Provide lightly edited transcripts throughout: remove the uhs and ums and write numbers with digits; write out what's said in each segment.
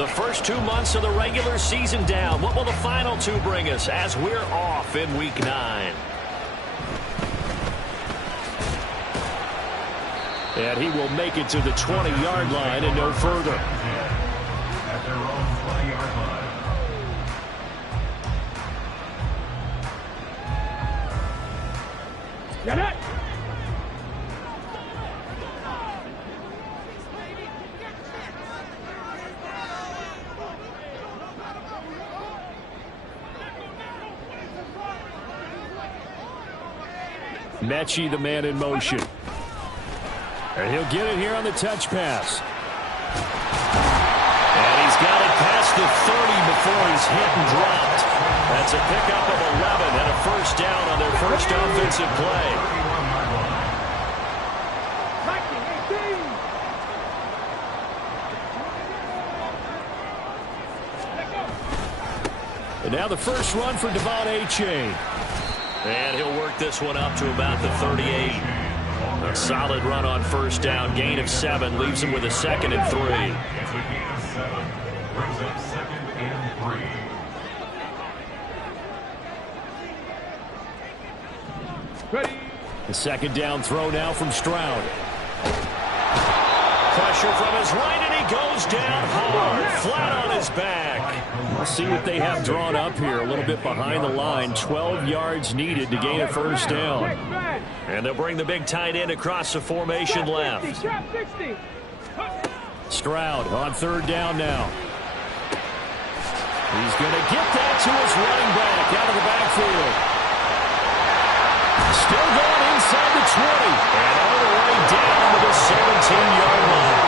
The first 2 months of the regular season down. What will the final 2 bring us as we're off in Week 9? And he will make it to the 20-yard line and no further. At their own 20-yard line. Get it! Mechie, the man in motion. And he'll get it here on the touch pass. And he's got it past the 30 before he's hit and dropped. That's a pickup of 11 and a first down on their first offensive play. And now the first run for Devon A-Chain. And he'll work this one up to about the 38. A solid run on first down. Gain of 7 leaves him with a 2nd and 3. It's a gain of 7. Brings up 2nd and 3. Ready. The 2nd down throw now from Stroud. Pressure from his right, and he goes down hard, flat on his back. We'll see what they have drawn up here. A little bit behind the line. 12 yards needed to gain a first down. And they'll bring the big tight end across the formation left. Stroud on 3rd down now. He's going to get that to his running back out of the backfield. Still going inside the 20. And all the way down to the 17-yard line.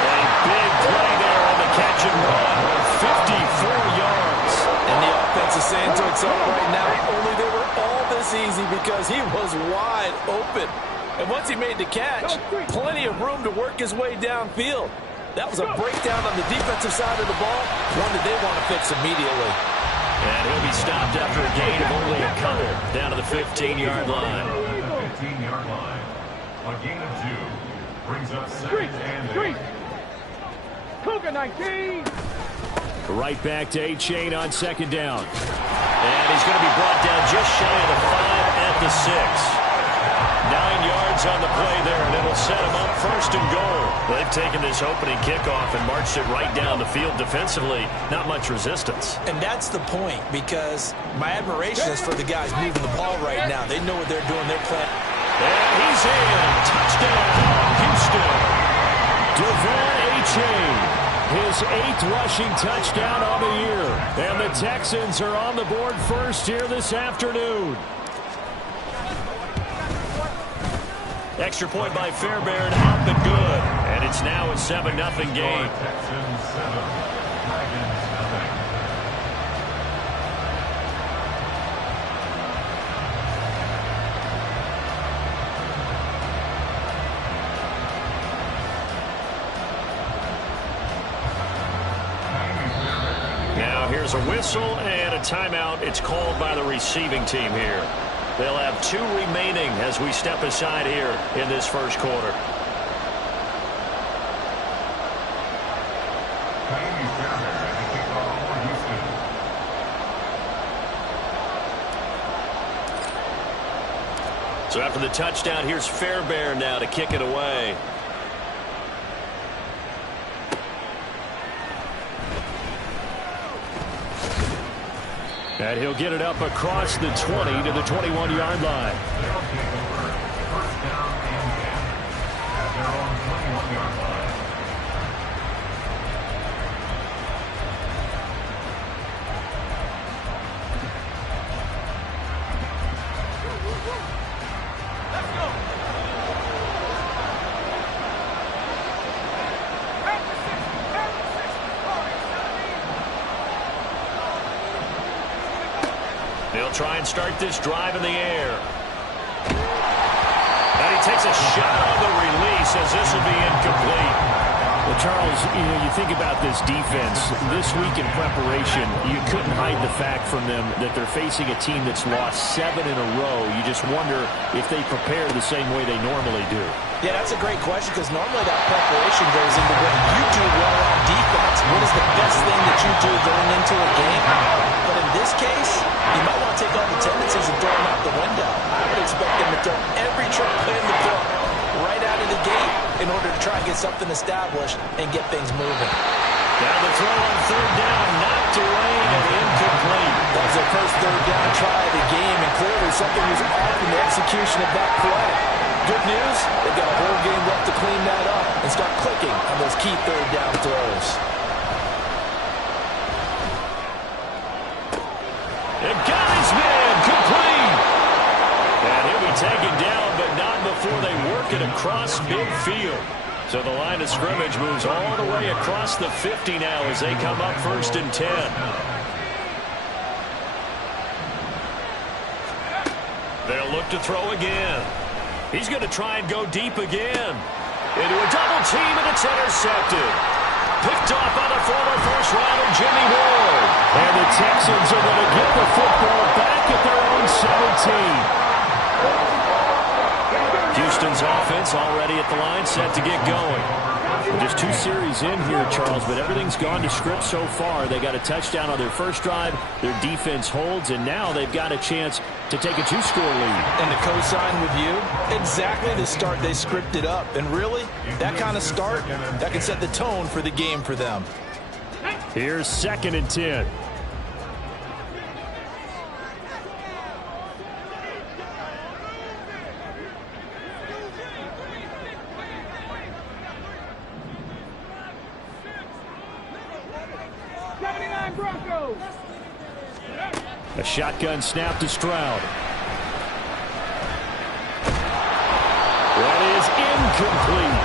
A big play there on the catch and run. 54 yards. And the offense is saying to itself right now, only they were all this easy because he was wide open. And once he made the catch, plenty of room to work his way downfield. That was a breakdown on the defensive side of the ball, one that they want to fix immediately. And he'll be stopped after a gain of only a couple down to the 15-yard line. At the 15-yard line. A gain of 2. Brings up 2nd and 8. Cougar 19. Right back to A-Chain on 2nd down. And he's going to be brought down just shy of the 5 at the 6. 9 yards on the play there, and it'll set him up 1st and goal. They've taken this opening kickoff and marched it right down the field defensively. Not much resistance. And that's the point, because my admiration is for the guys moving the ball right now. They know what they're doing. They're playing. And he's in. Touchdown, Houston. Devon A-Chain, his 8th rushing touchdown on the year. And the Texans are on the board first here this afternoon. Extra point by Fairbairn, up and good. And it's now a 7-0 game. Texans 7. Dragons nothing. Now here's a whistle and a timeout. It's called by the receiving team here. They'll have 2 remaining as we step aside here in this first quarter. So after the touchdown, here's Fairbairn now to kick it away. And he'll get it up across the 20 to the 21-yard line. First down and 10 at their own 21-yard line. They'll try and start this drive in the air. And he takes a shot on the release as this will be incomplete. Well, Charles, you think about this defense. This week in preparation, you couldn't hide the fact from them that they're facing a team that's lost 7 in a row. You just wonder if they prepare the same way they normally do. Yeah, that's a great question because normally that preparation goes into what you do well on defense. What is the best thing that you do going into a game? But in this case, you might want to take all the tendencies and throw them out the window. I would expect them to throw every trick play in the book right out of the gate in order to try and get something established and get things moving. Now the throw on third down, knocked away and incomplete. That was their first third down try of the game, and clearly something was off in the execution of that play. Good news, they've got a whole game left to clean that up and start clicking on those key third down throws. And got his man, complete. And he'll be taken down, but not before they work it across midfield. So the line of scrimmage moves all the way across the 50 now as they come up 1st and 10. They'll look to throw again. He's going to try and go deep again. Into a double team, and it's intercepted. Picked off by the former first-rounder Jimmy Ward. And the Texans are going to get the football back at their own 17. Houston's offense already at the line, set to get going. Just 2 series in here, Charles, but everything's gone to script so far. They got a touchdown on their first drive. Their defense holds, and now they've got a chance to take a 2-score lead. And to co-sign with you, exactly the start they scripted up. And really, that kind of start, that can set the tone for the game for them. Here's 2nd and 10. A shotgun snap to Stroud. That is incomplete.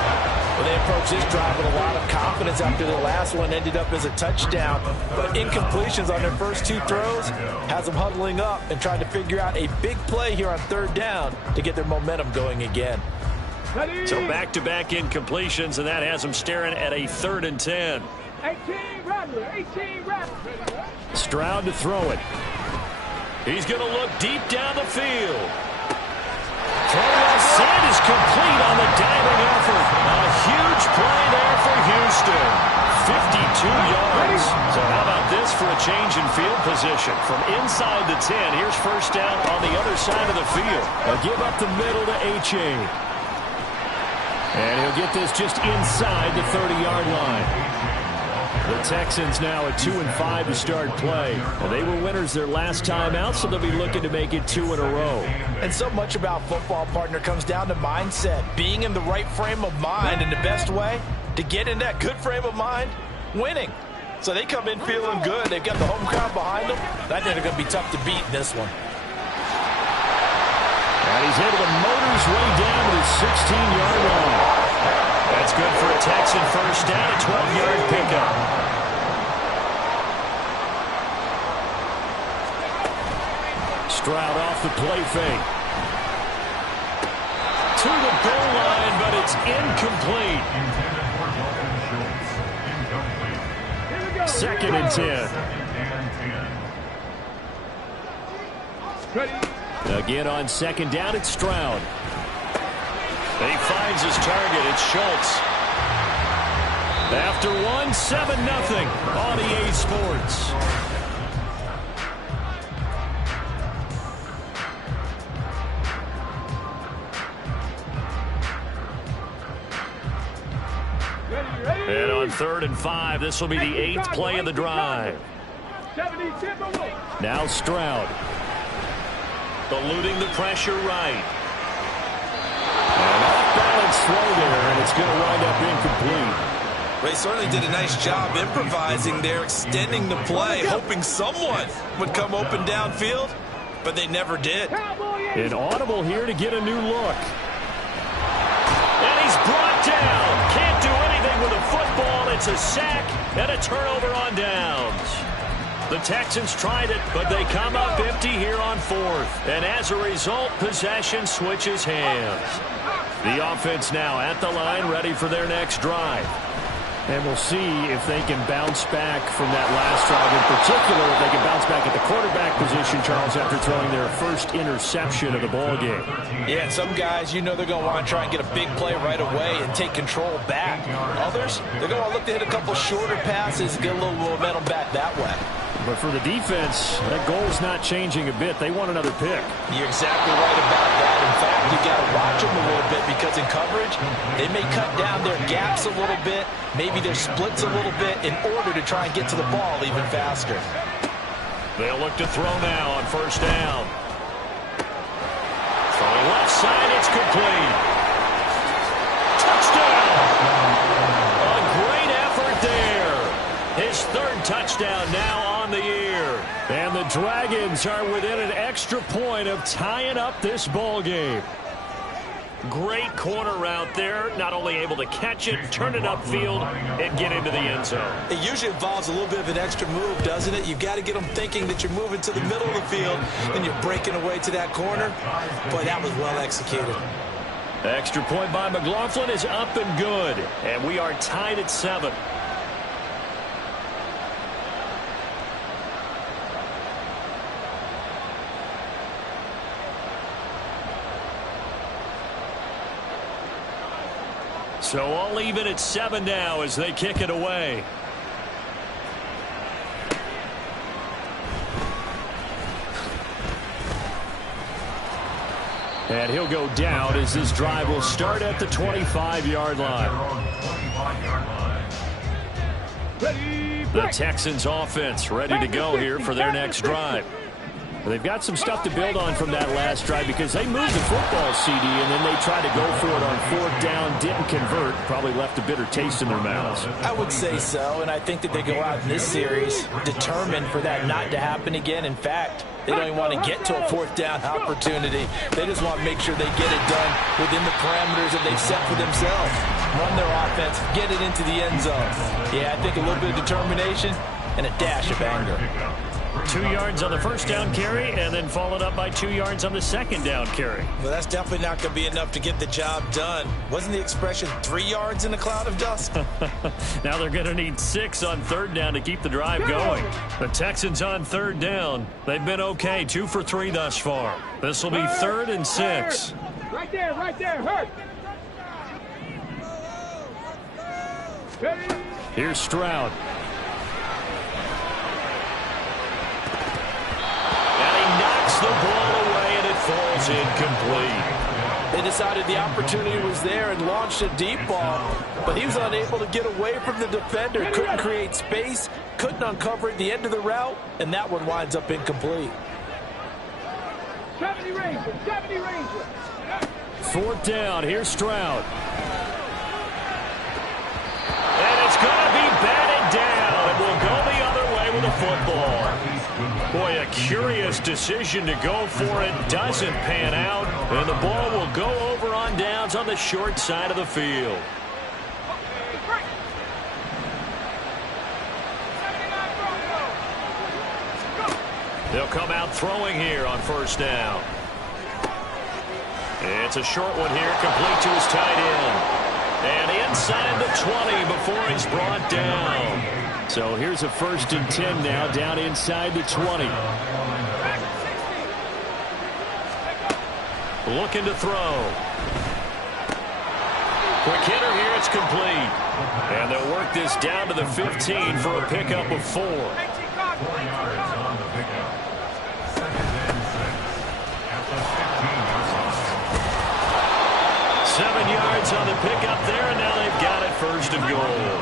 Well, they approached this drive with a lot of confidence after the last one ended up as a touchdown. But incompletions on their first 2 throws has them huddling up and trying to figure out a big play here on 3rd down to get their momentum going again. So back-to-back incompletions, and that has them staring at a 3rd and 10. 18 Rattler. Stroud to throw it. He's going to look deep down the field. Throw send is complete on the diving effort. A huge play there for Houston. 52 yards. So how about this for a change in field position? From inside the 10, here's 1st down on the other side of the field. A give up the middle to H.A. And he'll get this just inside the 30-yard line. The Texans now at 2-5 to start play. And they were winners their last time out, so they'll be looking to make it 2 in a row. And so much about football, partner, comes down to mindset. Being in the right frame of mind, and the best way to get in that good frame of mind, winning. So they come in feeling good. They've got the home crowd behind them. I think they're going to be tough to beat in this one. And he's able to motor his way down to the 16-yard line. That's good for a Texan first down, a 12-yard pickup. Stroud off the play fake. To the goal line, but it's incomplete. 2nd and 10. Again on 2nd down, it's Stroud. And he finds his target. It's Schultz. After 1, 7-0 on EA Sports. And on 3rd and 5, this will be the 8th play of the drive. Now Stroud. Eluding the pressure right. And off-balance throw there, and it's going to wind up incomplete. They certainly did a nice job improvising there, extending the play, hoping someone would come open downfield, but they never did. An audible here to get a new look. And he's brought down. Can't do anything with a football. It's a sack and a turnover on downs. The Texans tried it, but they come up empty here on 4th. And as a result, possession switches hands. The offense now at the line, ready for their next drive. And we'll see if they can bounce back from that last drive. In particular, if they can bounce back at the quarterback position, Charles, after throwing their first interception of the ball game. Yeah, some guys, you know they're going to want to try and get a big play right away and take control back. Others, they're going to look to hit a couple shorter passes and get a little momentum back that way. But for the defense, that goal's not changing a bit. They want another pick. You're exactly right about that. In fact, you got to watch them a little bit because in coverage, they may cut down their gaps a little bit, maybe their splits a little bit in order to try and get to the ball even faster. They'll look to throw now on first down. Throwing left side, it's complete. Touchdown! A great effort there. His third touchdown now on the year. And the Dragons are within an extra point of tying up this ball game. Great corner out there, not only able to catch it, turn it upfield, and get into the end zone. It usually involves a little bit of an extra move, doesn't it? You've got to get them thinking that you're moving to the middle of the field and you're breaking away to that corner. Boy, that was well executed. Extra point by McLaughlin is up and good, and we are tied at 7. So all even at 7 now as they kick it away. And he'll go down as this drive will start at the 25-yard line. The Texans offense ready to go here for their next drive. They've got some stuff to build on from that last drive because they moved the football, CD, and then they tried to go for it on 4th down, didn't convert, probably left a bitter taste in their mouths. I would say so, and I think that they go out in this series determined for that not to happen again. In fact, they don't even want to get to a 4th down opportunity. They just want to make sure they get it done within the parameters that they've set for themselves. Run their offense, get it into the end zone. Yeah, I think a little bit of determination and a dash of anger. 2 yards on the first down carry, and then followed up by 2 yards on the second down carry. Well, that's definitely not going to be enough to get the job done. Wasn't the expression 3 yards in a cloud of dust? Now they're going to need 6 on 3rd down to keep the drive going. The Texans on 3rd down. They've been okay, 2 for 3 thus far. This will be 3rd and 6. Right there, hurt. Here's Stroud. The ball away, and it falls incomplete. They decided the opportunity was there and launched a deep ball, but he was unable to get away from the defender. Couldn't create space, couldn't uncover at the end of the route, and that one winds up incomplete. 70 Rangers. 4th down, here's Stroud. And it's going to be batted down, and we'll go the other way with the football. Boy, a curious decision to go for it. Doesn't pan out. And the ball will go over on downs on the short side of the field. They'll come out throwing here on first down. It's a short one here, complete to his tight end. And inside the 20 before he's brought down. So here's a 1st and 10 now, down inside the 20. Looking to throw. Quick hitter here, it's complete. And they'll work this down to the 15 for a pickup of 4. 4 yards on the pickup. 2nd and 6 at the 15-yard line. 7 yards on the pickup there, and now they've got it 1st and goal.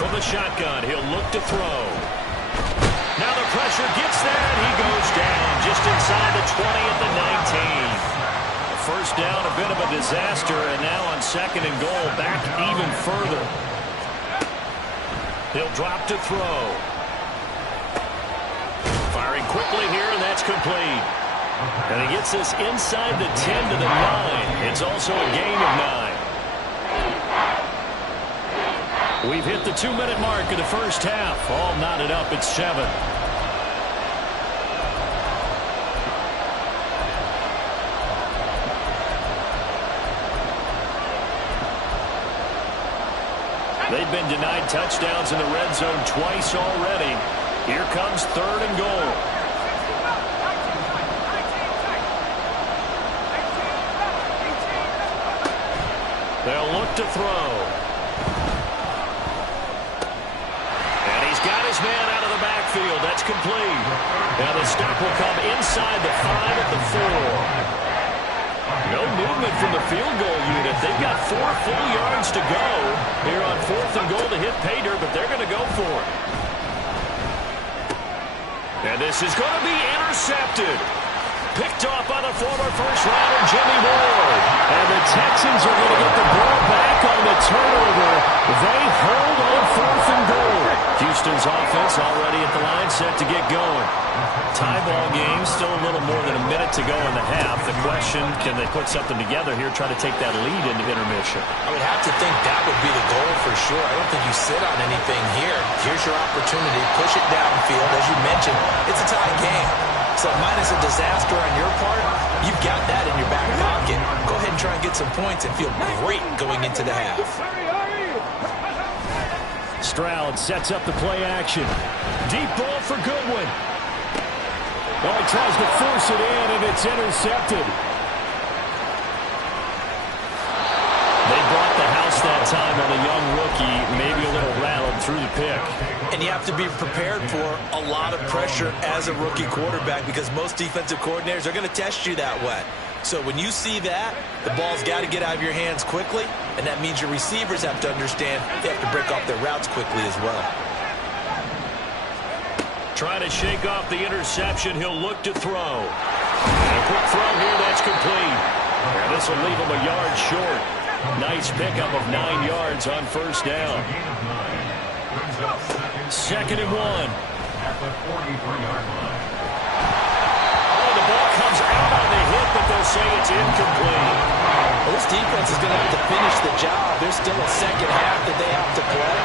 From the shotgun, he'll look to throw. Now the pressure gets there, and he goes down just inside the 20 at the 19. First down, a bit of a disaster, and now on 2nd and goal, back even further. He'll drop to throw. Firing quickly here, and that's complete. And he gets this inside the 10 to the 9. It's also a gain of 9. We've hit the 2-minute mark of the first half. All knotted up at 7. They've been denied touchdowns in the red zone twice already. Here comes 3rd and goal. They'll look to throw. And he's got his man out of the backfield. That's complete. Now the stop will come inside the 5 at the 4. No movement from the field goal unit. They've got 4 full yards to go here on 4th and goal to hit pay dirt, but they're going to go for it. And this is going to be intercepted. Picked off by the former first-rounder Jimmy Ward. And the Texans are going to get the ball back on the turnover. They hold on 4th and goal. Houston's offense already at the line, set to get going. Tie ball game, still a little more than a minute to go in the half. The question, can they put something together here, try to take that lead into intermission? I would have to think that would be the goal for sure. I don't think you sit on anything here. Here's your opportunity. Push it downfield. As you mentioned, it's a tie game. So minus a disaster on your part, you've got that in your back pocket. Go ahead and try and get some points and feel great going into the half. Stroud sets up the play action. Deep ball for Goodwin. Oh, he tries to force it in, and it's intercepted. They brought the house that time on a young rookie, maybe a little rattled through the pick. And you have to be prepared for a lot of pressure as a rookie quarterback because most defensive coordinators are going to test you that way. So when you see that, the ball's got to get out of your hands quickly, and that means your receivers have to understand they have to break off their routes quickly as well. Trying to shake off the interception. He'll look to throw. And a quick throw here, that's complete. And this will leave him a yard short. Nice pickup of 9 yards on 1st down. 2nd and 1. At the 43-yard line. Oh, the ball comes out on the hit, but they'll say it's incomplete. Well, this defense is going to have to finish the job. There's still a second half that they have to play.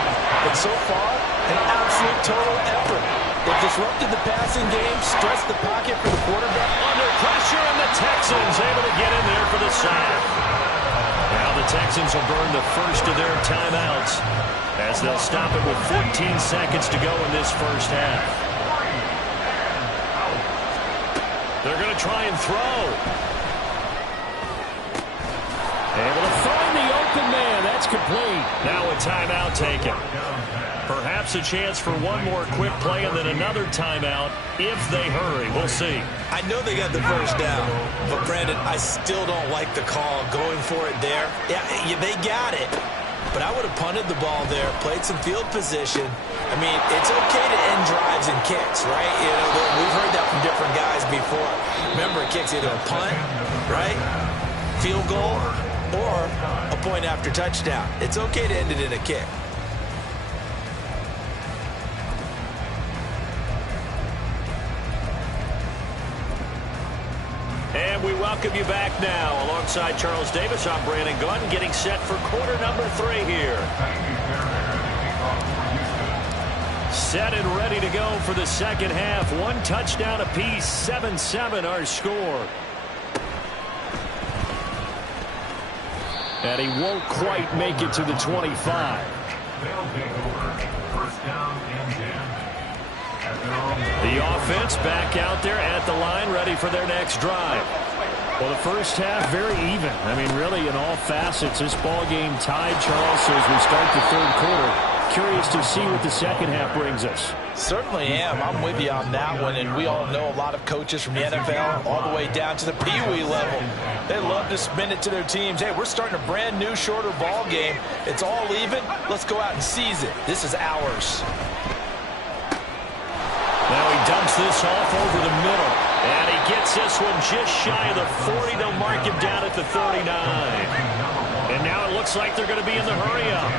But so far, an absolute total effort. They've disrupted the passing game, stressed the pocket for the quarterback. Under pressure, and the Texans able to get in there for the sack. Now the Texans will burn the first of their timeouts as they'll stop it with 14 seconds to go in this first half. They're going to try and throw. Able to find the open man. That's complete. Now a timeout taken. Perhaps a chance for one more quick play and then another timeout if they hurry. We'll see. I know they got the first down, but Brandon, I still don't like the call going for it there. Yeah, they got it, but I would have punted the ball there, played some field position. I mean, it's okay to end drives and kicks, right? You know, we've heard that from different guys before. Remember, a kick's either a punt, right, field goal, or a point after touchdown. It's okay to end it in a kick. And we welcome you back now. Alongside Charles Davis, I'm Brandon Gaudin, getting set for quarter number 3 here. Set and ready to go for the second half. 1 touchdown apiece, 7-7 our score. And he won't quite make it to the 25. They'll take over. 1st down and 10. The offense back out there at the line, ready for their next drive. Well, the first half, very even. I mean, really, in all facets, this ball game tied, Charles, so as we start the 3rd quarter. Curious to see what the second half brings us. Certainly am. I'm with you on that one, and we all know a lot of coaches from the NFL all the way down to the Pee-wee level. They love to spin it to their teams. Hey, we're starting a brand new, shorter ball game. It's all even. Let's go out and seize it. This is ours. Now he dumps this off over the middle. And he gets this one just shy of the 40. They'll mark him down at the 39. And now it looks like they're going to be in the hurry-up.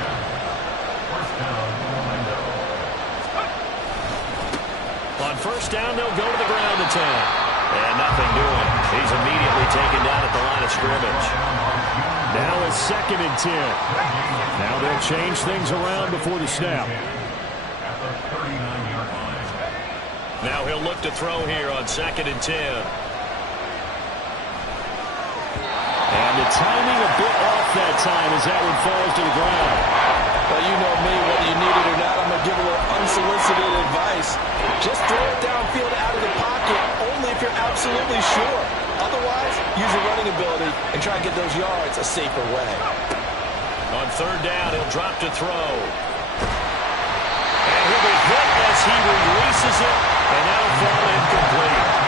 On 1st down, they'll go to the ground attack. And nothing doing. He's immediately taken down at the line of scrimmage. Now it's 2nd and 10. Now they'll change things around before the snap. Now he'll look to throw here on 2nd and 10. And the timing a bit off that time as that one falls to the ground. Well, you know me, whether you need it or not, I'm going to give a little unsolicited advice. Just throw it downfield out of the pocket, only if you're absolutely sure. Otherwise, use your running ability and try and get those yards a safer way. On third down, he'll drop to throw. And he'll be hit as he releases it, and that'll fall incomplete.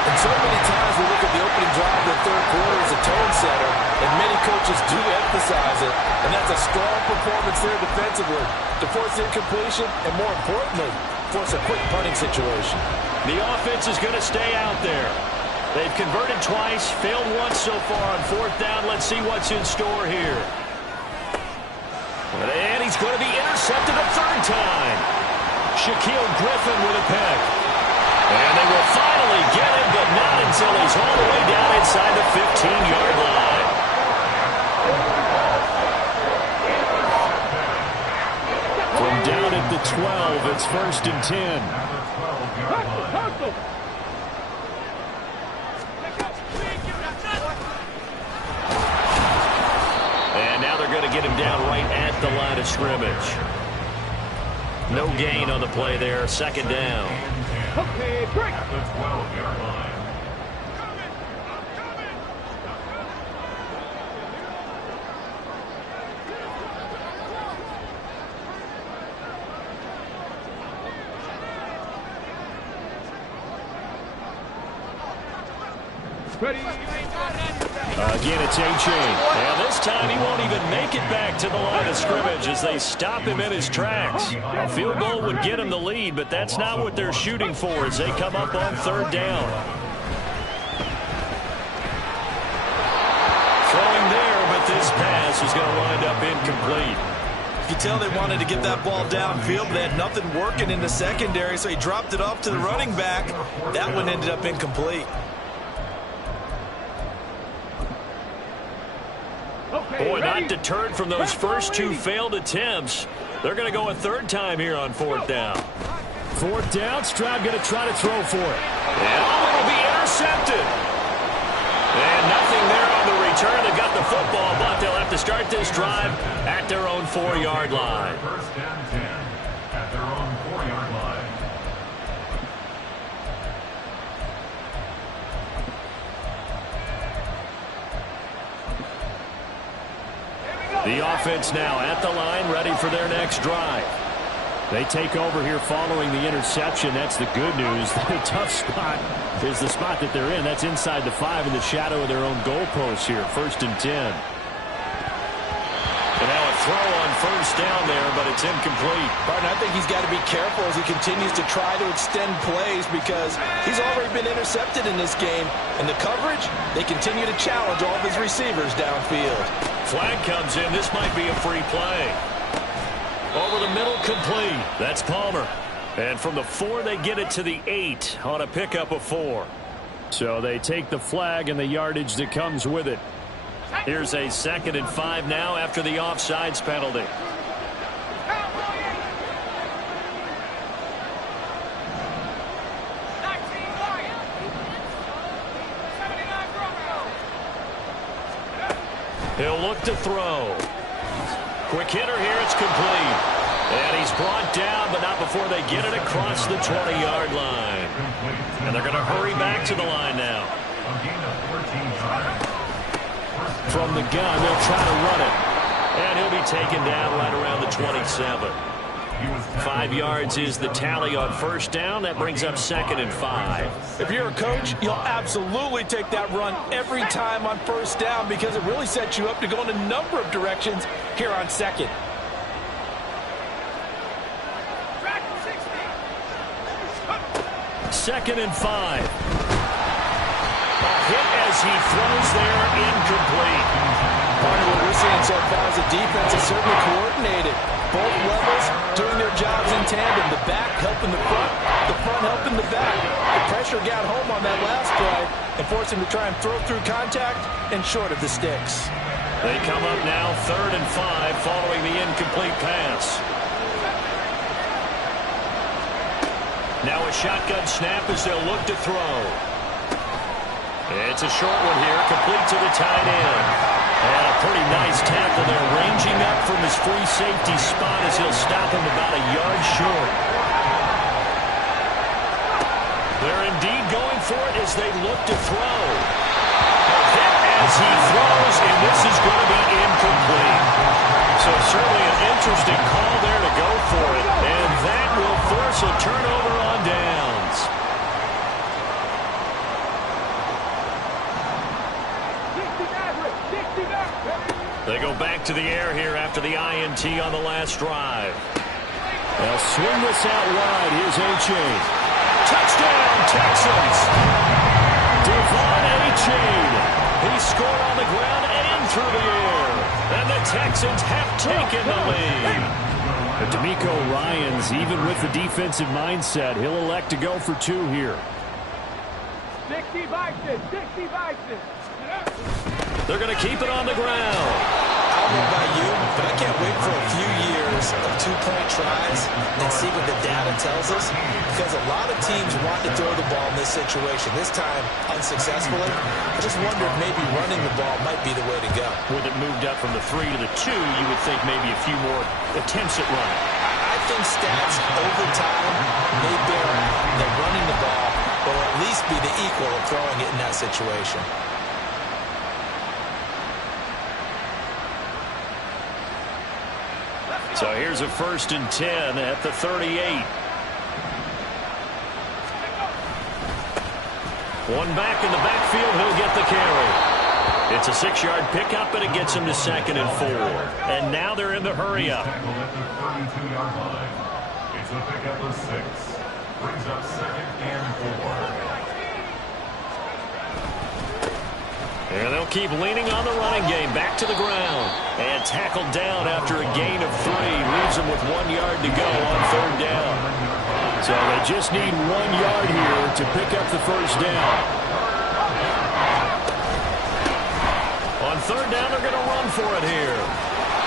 And so many times we look at the opening drive of the third quarter as a tone setter, and many coaches do emphasize it, and that's a strong performance there defensively to force incompletion and, more importantly, force a quick punting situation. The offense is going to stay out there. They've converted twice, failed once so far on fourth down. Let's see what's in store here. And he's going to be intercepted a third time. Shaquille Griffin with a pick. And they will finally get him, but not until he's all the way down inside the 15-yard line. From down at the 12, it's 1st and 10. And now they're going to get him down right at the line of scrimmage. No gain on the play there, 2nd down. Okay, break. At the 12-yard line. Ready? Again, it's A-Chain. And this time he won't even make it back to the line of scrimmage as they stop him in his tracks. A field goal would get him the lead, but that's not what they're shooting for as they come up on 3rd down. Throwing there, but this pass is going to wind up incomplete. You can tell they wanted to get that ball downfield, but they had nothing working in the secondary, so he dropped it off to the running back. That one ended up incomplete. Boy, not deterred from those first 2 failed attempts. They're going to go a 3rd time here on 4th down. 4th down, Stroud going to try to throw for it. And it'll be intercepted. And nothing there on the return. They've got the football, but they'll have to start this drive at their own 4-yard line. 1st and 10 at their own 4-yard line. The offense now at the line, ready for their next drive. They take over here following the interception. That's the good news. The tough spot is the spot that they're in. That's inside the 5 in the shadow of their own goalpost here. 1st and 10. And now a throw on 1st down there, but it's incomplete. Barton, I think he's got to be careful as he continues to try to extend plays because he's already been intercepted in this game. And the coverage, they continue to challenge all of his receivers downfield. Flag comes in. This might be a free play. Over the middle, complete. That's Palmer. And from the 4, they get it to the 8 on a pickup of 4. So they take the flag and the yardage that comes with it. Here's a 2nd and 5 now after the offsides penalty. He'll look to throw. Quick hitter here, it's complete. And he's brought down, but not before they get it across the 20-yard line. And they're going to hurry back to the line now. From the gun, they'll try to run it. And he'll be taken down right around the 27. 5 yards is the tally on 1st down. That brings up 2nd and 5. If you're a coach, you'll absolutely take that run every time on 1st down because it really sets you up to go in a number of directions here on 2nd. Second and 5. A hit as he throws there, incomplete. Part of what we're seeing so far is the defense is certainly coordinated. Both levels doing their jobs in tandem. The back helping the front helping the back. The pressure got home on that last play and forced him to try and throw through contact and short of the sticks. They come up now 3rd and 5 following the incomplete pass. Now a shotgun snap as they'll look to throw. It's a short one here, complete to the tight end. And a pretty nice tackle there, ranging up from his free safety spot as he'll stop him about a yard short. They're indeed going for it as they look to throw. Hit as he throws, and this is going to be incomplete. So certainly an interesting call there to go for it, and that will force a turnover on downs. They go back to the air here after the INT on the last drive. They'll swing this out wide. Here's A-Chain. Touchdown, Texans! Devon A-Chain. He scored on the ground and through the air. And the Texans have taken the lead. But DeMeco Ryans, even with the defensive mindset, he'll elect to go for two here. 60 Vikings, 60 Vikings. They're going to keep it on the ground. I don't know about you, but I can't wait for a few years of two-point tries and see what the data tells us, because a lot of teams want to throw the ball in this situation. This time, unsuccessfully. I just wonder if maybe running the ball might be the way to go. With it moved up from the 3 to the 2, you would think maybe a few more attempts at running. I think stats over time may bear that running the ball will at least be the equal of throwing it in that situation. So here's a 1st and 10 at the 38. One back in the backfield, he'll get the carry. It's a 6-yard pickup, and it gets him to 2nd and 4. And now they're in the hurry up. Tackle at the 32-yard line. It's a pickup of 6. Brings up 2nd and 4. And they'll keep leaning on the running game. Back to the ground. And tackled down after a gain of 3. Leaves them with 1 yard to go on 3rd down. So they just need 1 yard here to pick up the 1st down. On 3rd down, they're going to run for it here.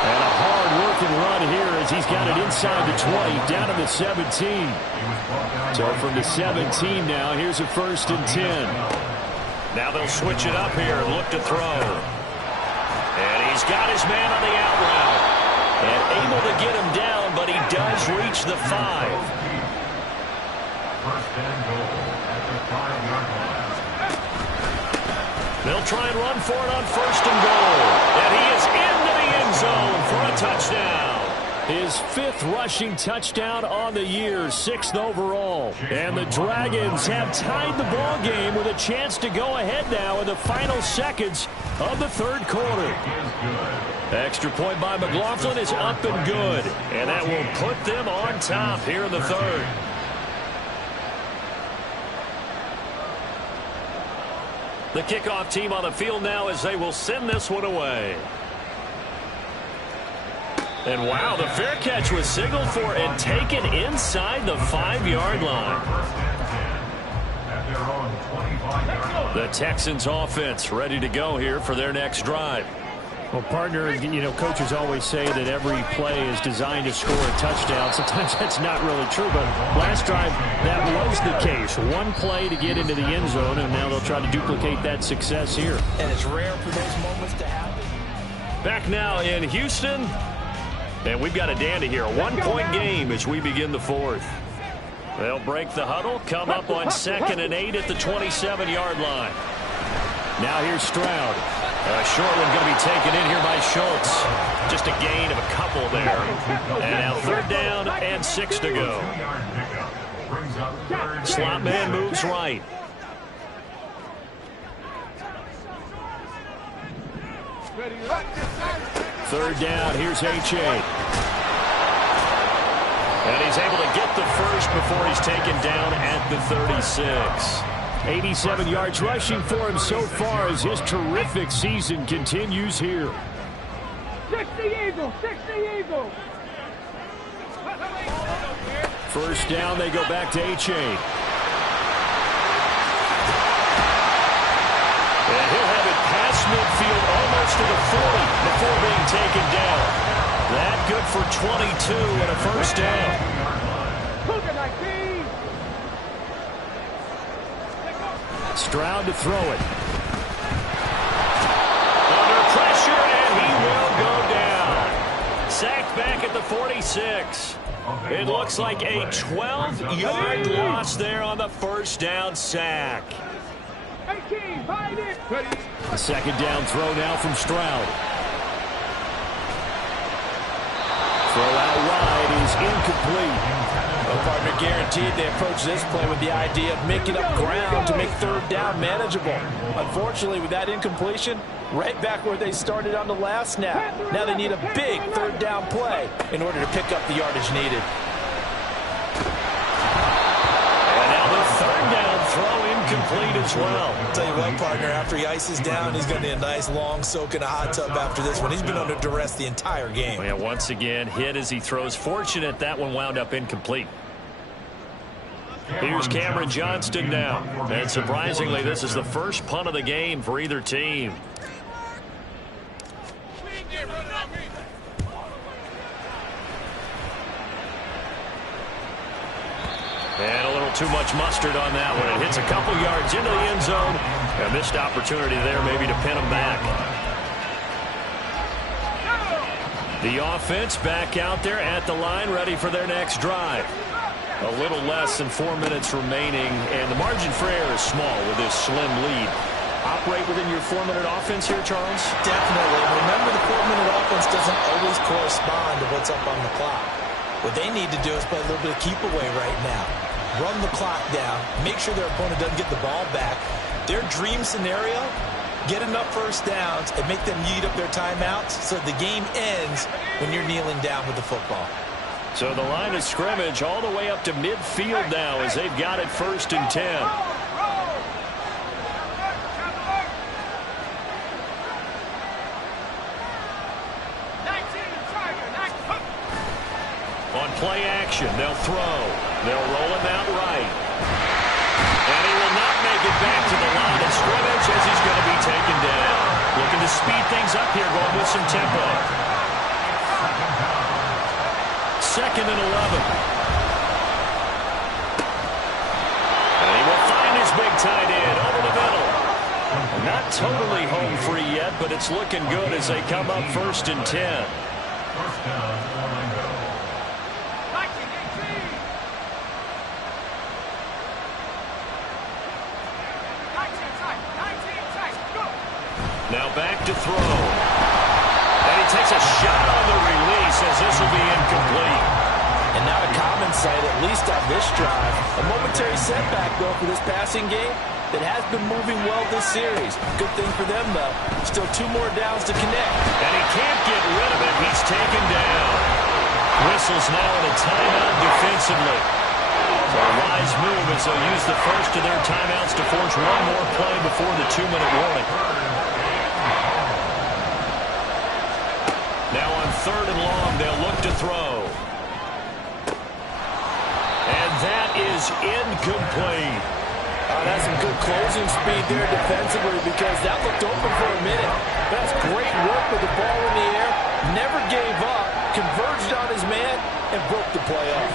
And a hard-working run here as he's got it inside the 20, down to the 17. So from the 17 now, here's a 1st and 10. Now they'll switch it up here and look to throw. And he's got his man on the out route. And able to get him down, but he does reach the 5. 1st and goal at the 5-yard line. They'll try and run for it on 1st and goal. And he is into the end zone for a touchdown. His 5th rushing touchdown on the year, 6th overall. And the Dragons have tied the ball game with a chance to go ahead now in the final seconds of the 3rd quarter. Extra point by McLaughlin is up and good. And that will put them on top here in the 3rd. The kickoff team on the field now as they will send this one away. And wow, the fair catch was signaled for and taken inside the 5-yard line. The Texans offense ready to go here for their next drive. Well, partner, coaches always say that every play is designed to score a touchdown. Sometimes that's not really true, but last drive, that was the case. One play to get into the end zone, and now they'll try to duplicate that success here. And it's rare for those moments to happen. Back now in Houston. And we've got a dandy here. A 1-point game as we begin the 4th. They'll break the huddle, come up on 2nd and 8 at the 27-yard line. Now here's Stroud. A short one going to be taken in here by Schultz. Just a gain of a couple there. And now 3rd down and 6 to go. Slot man moves right. Third down, here's H.A. And he's able to get the first before he's taken down at the 36. 87 yards rushing for him so far as his terrific season continues here. 60 Eagles, 60 Eagles. First down, they go back to H.A. And he'll have it past midfield almost to the 40 before being taken down. That good for 22 and a first down. Stroud to throw it. Under pressure, Sacked back at the 46. It looks like a 12-yard loss there on the first down sack. 18, find it. The second down throw now from Stroud. Throw out wide is incomplete. Well, partner, guaranteed they approach this play with the idea of making up ground to make third down manageable. Unfortunately, with that incompletion, right back where they started on the last snap. Now they need a big third down play in order to pick up the yardage needed. And now the third down throw incomplete as well. I'll tell you what, partner, after he ices down, he's going to need a nice long soak in a hot tub after this one. He's been under duress the entire game. Well, once again, hit as he throws. Fortunate that one wound up incomplete. Here's Cameron Johnston now. And surprisingly, this is the first punt of the game for either team. And a little too much mustard on that one. It hits a couple yards into the end zone. A missed opportunity there maybe to pin him back. The offense back out there at the line, ready for their next drive. A little less than 4 minutes remaining, and the margin for error is small with this slim lead. Operate within your 4-minute offense here, Charles? Definitely. Remember, the 4-minute offense doesn't always correspond to what's up on the clock. What they need to do is play a little bit of keep away right now. Run the clock down. Make sure their opponent doesn't get the ball back. Their dream scenario, get enough first downs and make them eat up their timeouts so the game ends when you're kneeling down with the football. So the line of scrimmage all the way up to midfield now as they've got it 1st and 10. On play action, they'll throw. They'll roll him out right. And he will not make it back to the line of scrimmage as he's going to be taken down. Looking to speed things up here, going with some tempo. 2nd and 11. And he will find his big tight end over the middle. Not totally home free yet, but it's looking good as they come up 1st and 10. First down, Orlando. Now back to throw. And he takes a shot on the release as this will be incomplete. And now a common sight, at least on this drive. A momentary setback, though, for this passing game that has been moving well this series. Good thing for them, though. Still 2 more downs to connect. And he can't get rid of it. He's taken down. Whistles now in a timeout defensively. So a wise move as they'll use the first of their timeouts to force one more play before the 2-minute warning. Now on 3rd and long, they'll look to throw. And that is incomplete. That's some good closing speed there defensively because that looked open for a minute. That's great work with the ball in the air. Never gave up, converged on his man, and broke the play up.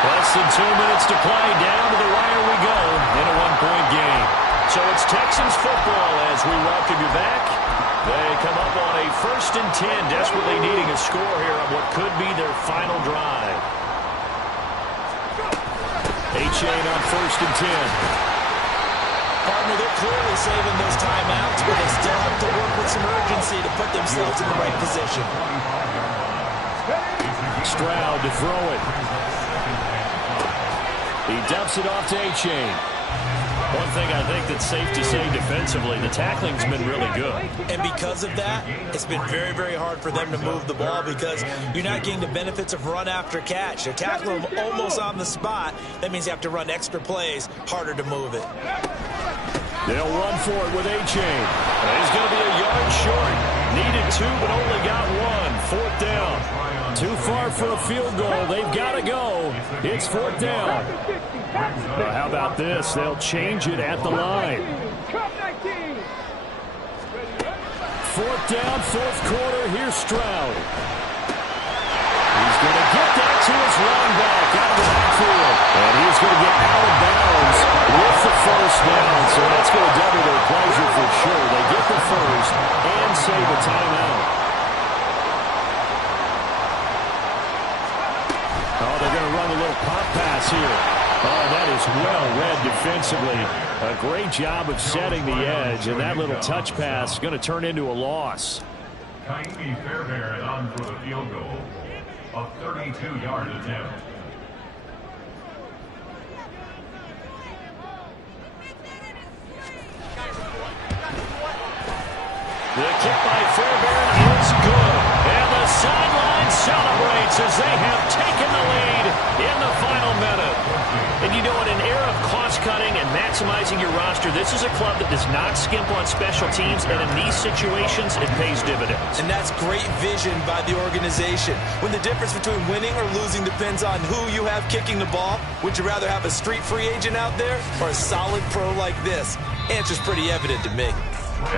Less than 2 minutes to play. Down to the wire we go in a 1-point game. So it's Texans football as we welcome you back. They come up on a 1st and 10, desperately needing a score here on what could be their final drive. A-Chain on 1st and 10. Partner, they're clearly saving those timeouts, but they still have to work with some urgency to put themselves in the right position. Stroud to throw it. He dumps it off to A-Chain. One thing I think that's safe to say defensively, the tackling's been really good. And because of that, it's been very, very hard for them to move the ball because you're not getting the benefits of run after catch. They're tackling them almost on the spot. That means you have to run extra plays, harder to move it. They'll run for it with A-Chain. He's going to be a yard short. Needed 2, but only got 1. 4th down. Too far for a field goal. They've got to go. It's 4th down. How about this? They'll change it at the line. 4th down, 4th quarter. Here's Stroud. He's going to get that to his running back out of the backfield. And he's going to get out of bounds with the first first down, so that's going to double their pleasure for sure. They get the first and save a timeout. Oh, they're going to run a little pop pass here. Oh, that is well read defensively. A great job of setting the edge, and that little touch pass is going to turn into a loss. Kaimi Fairbairn on for the field goal. A 32-yard attempt. The kick by Fairbairn is good. And the sideline celebrates as they have taken the lead in the final minute. And you know, in an era of cost-cutting and maximizing your roster, this is a club that does not skimp on special teams, and in these situations, it pays dividends. And that's great vision by the organization. When the difference between winning or losing depends on who you have kicking the ball, would you rather have a street free agent out there or a solid pro like this? Answer's pretty evident to me.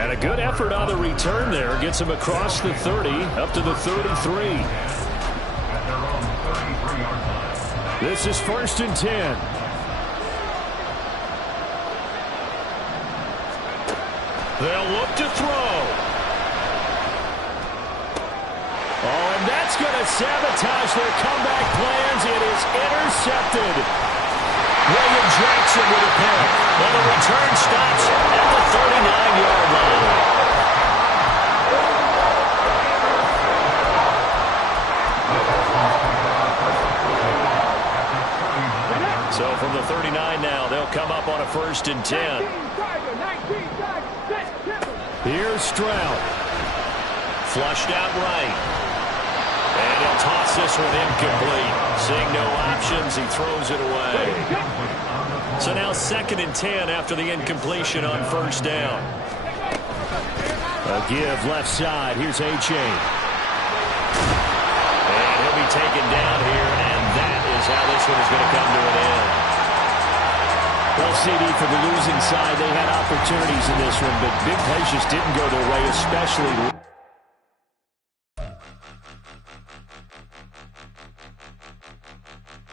And a good effort on the return there. Gets him across the 30, up to the 33. At their own 33-yard line. This is 1st and 10. They'll look to throw. Oh, and that's going to sabotage their comeback plans. It is intercepted. William Jackson with a pick. And the return stops at the 39-yard line. So from the 39 now, they'll come up on a 1st and 10. Here's Stroud. Flushed out right. And he'll toss this one incomplete. Seeing no options, he throws it away. So now 2nd and 10 after the incompletion on 1st down. A give left side. Here's A-Chain. And he'll be taken down here, and that is how this one is going to come to an end. Well, CD, for the losing side, they had opportunities in this one, but big plays just didn't go their way, especially